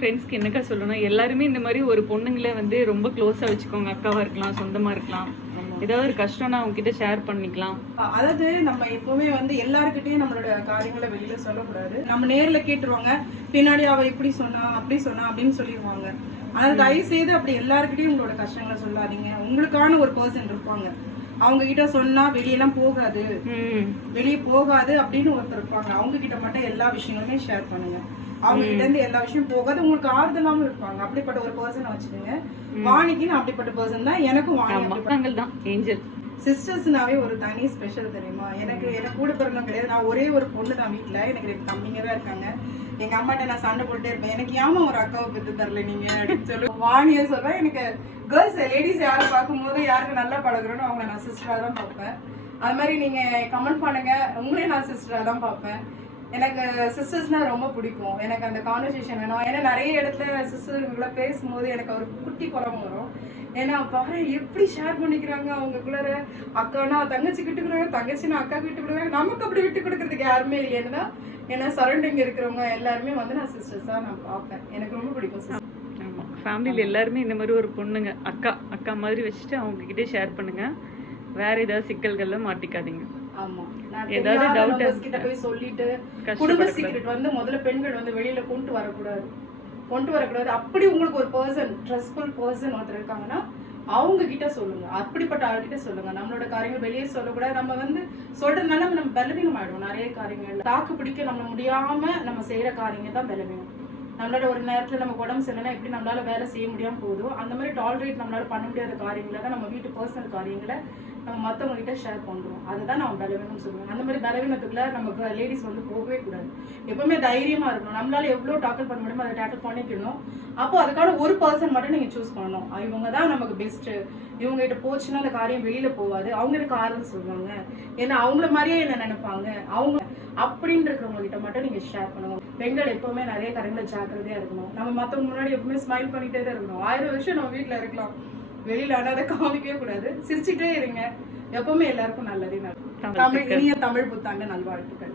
ஃப்ரெண்ட்ஸ்க்கு என்னக்கா சொல்லணும், எல்லாருமே இந்த மாதிரி ஒரு பொண்ணுங்களை வந்து ரொம்ப க்ளோஸா வச்சுக்கோங்க. அக்காவா இருக்கலாம், சொந்தமா இருக்கலாம். ஏதாவது ஒரு கஷ்டம்னா அவங்க கிட்ட ஷேர் பண்ணிக்கலாம். அதாவது நம்ம எப்பவுமே வந்து எல்லாருக்கிட்டையும் நம்மளோட காரியங்களை வெளியில சொல்லக்கூடாது. நம்ம நேர்ல கேட்டுருவாங்க, பின்னாடி அவ இப்படி சொன்னா அப்படி சொன்னா அப்படின்னு சொல்லிடுவாங்க. அதனால தயவு செய்து அப்படி எல்லாருக்கிட்டையும் உங்களோட கஷ்டங்களை சொல்லாதீங்க. உங்களுக்கான ஒரு பர்சன் இருப்பாங்க, அவங்க கிட்ட சொன்னா வெளியெல்லாம் போகாது, வெளியே போகாது அப்படின்னு ஒருத்தர் இருப்பாங்க. அவங்க கிட்ட மட்டும் எல்லா விஷயங்களுமே ஷேர் பண்ணுங்க. அவங்க கிட்ட இருந்து எல்லா விஷயம் போகாது, உங்களுக்கு ஆறுதலாவும் இருப்பாங்க. அப்படிப்பட்ட ஒரு பர்சனை வச்சுக்கோங்க. வாணிக்கு அப்படிப்பட்ட பர்சன் தான். எனக்கும் வாணி தான் ஏஞ்சல் சிஸ்டர்ஸ்னாவே ஒரு தனி ஸ்பெஷல் தெரியுமா. எனக்கு கூட பிறந்தவங்க கிடையாது. நான் ஒரே ஒரு பொண்ணு தான் வீட்டுல. எனக்கு 2 தம்பிங்க தான் இருக்காங்க. எங்க அம்மாட்ட நான் சண்டை போட்டுட்டே இருப்பேன், எனக்கு ஏமா ஒரு அக்காவை பெற்று தரல நீங்க அப்படின்னு சொல்லி வாணிய சொல்றேன். எனக்கு கேர்ள்ஸ் லேடிஸ் யாரும் பார்க்கும்போது யாருக்கு நல்லா பழகுறோன்னு அவங்கள நான் சிஸ்டரா தான் பார்ப்பேன். அது மாதிரி நீங்க கமெண்ட் பண்ணுங்க, உங்களையும் நான் சிஸ்டரா தான் பார்ப்பேன். எனக்கு சிஸ்டர்ஸ்னா ரொம்ப பிடிக்கும். எனக்கு அந்த கான்வர்சேஷன் வேணும். ஏன்னா நிறைய இடத்துல சிஸ்டர்களை பேசும்போது எனக்கு ஒரு குட்டி குழம்பு வரும். ஏன்னா பாரு எப்படி ஷேர் பண்ணிக்கிறாங்க அவங்களுக்குள்ள. அக்கானா தங்கச்சி விட்டு கொடுக்குறாங்க, தங்கச்சினா அக்கா விட்டு கொடுக்குறாங்க. நமக்கு அப்படி விட்டு கொடுக்கறதுக்கு யாருமே இல்லையா. ஏன்னா சரௌண்டிங் இருக்கிறவங்க எல்லாருமே வந்து நான் சிஸ்டர்ஸா நான் பார்ப்பேன். எனக்கு ரொம்ப பிடிக்கும். ஆமா, ஃபேமிலியில எல்லாருமே இந்த மாதிரி ஒரு பொண்ணுங்க அக்கா மாதிரி வச்சுட்டு அவங்க கிட்டே ஷேர் பண்ணுங்க. வேற ஏதாவது சிக்கல்கள்ல மாட்டிக்காதீங்க. ஆமா, ஏதாவது டவுட் கிட்ட போய் சொல்லிட்டு குடும்ப சீக்ரெட் வந்து முதல்ல பெண்கள் வந்து வெளியில கொண்டு வரக்கூடாது. அப்படி உங்களுக்கு ஒரு பர்சன் ட்ரஸ்ட்ஃபுல் பர்சன் ஒருத்தர் இருக்காங்கன்னா அவங்க கிட்ட சொல்லுங்க. அப்படிப்பட்ட ஆள்கிட்ட சொல்லுங்க. நம்மளோட காரியங்கள் வெளியே சொல்லக்கூடாது. நம்ம வந்து சொல்றதுனால நம்ம பலவீனம் ஆயிடும். நிறைய காரியங்கள் தாக்கு பிடிக்க நம்ம முடியாம நம்ம செய்யற காரியங்கள் தான் பலவீனம். நம்மளோட ஒரு நேரத்துல நம்ம உடம்பு சரியில்லைன்னா எப்படி நம்மளால வேலை செய்ய முடியாம போதும், அந்த மாதிரி டாலரேட் நம்மளால பண்ண முடியாத காரியங்களை தான் நம்ம வீட்டு பர்சனல் காரியங்களை நம்ம மற்றவங்க கிட்ட ஷேர் பண்றோம். அதுதான் நம்ம பலவீனம்னு சொல்லுவோம். அந்த மாதிரி பலவீனத்துக்குள்ள நமக்கு லேடிஸ் வந்து போகவே கூடாது. எப்பவுமே தைரியமா இருக்கணும். நம்மளால எவ்வளவு டாக்கிள் பண்ண முடியுமோ அதை டாக்கிள் பண்ணிக்கணும். அப்போ அதுக்கான ஒரு பர்சன் மட்டும் நீங்க சூஸ் பண்ணணும். இவங்க தான் நமக்கு பெஸ்ட், இவங்க கிட்ட போச்சுன்னா அந்த காரியம் வெளியில போகாது, அவங்களுக்கு ஆறுதல் சொல்லுவாங்க, ஏன்னா அவங்கள மாதிரியே என்ன நினைப்பாங்க அவங்க அப்படின்னு இருக்கிறவங்க கிட்ட மட்டும் நீங்க ஷேர் பண்ணுவோம். பெண்கள் எப்பவுமே நிறைய காரியங்களை ஜாக்கிரதையா இருக்கணும். நம்ம மத்தவங்க முன்னாடி எப்பவுமே ஸ்மைல் பண்ணிட்டே தான் இருக்கணும். 1000 வருஷம் நம்ம வீட்டுல இருக்கலாம், வெளியில ஆனா அதை காமிக்கவே கூடாது. சிரிச்சுட்டே இருங்க. எப்பவுமே எல்லாருக்கும் நல்லதே நடக்கும். இனிய தமிழ் புத்தாண்டு நல்வாழ்த்துக்கள்.